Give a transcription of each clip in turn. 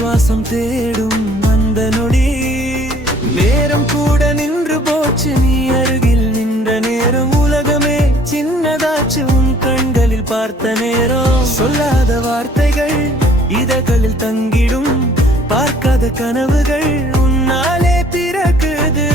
சுவாசம் தேடும் அந்த நொடி நேரம் கூட நின்று போச்சு நீ அருகில் நின்ற நேரம் உலகமே சின்னதாச்சு உன் கண்களில் பார்த்த நேரம் சொல்லாத வார்த்தைகள் இதழ்களில் தங்கிடும் பார்க்காத கனவுகள் உன்னாலே பிறக்குது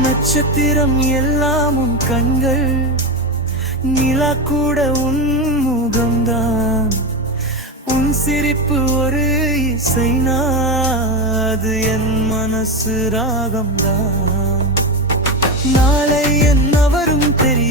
நட்சத்திரம் எல்லாம் உன் கண்கள் நிலா கூட உன் முகம்தான் உன் சிரிப்பு ஒரு இசைனா அது என் மனசு ராகம்தான் நாளை என்ன வரும் தெரியும்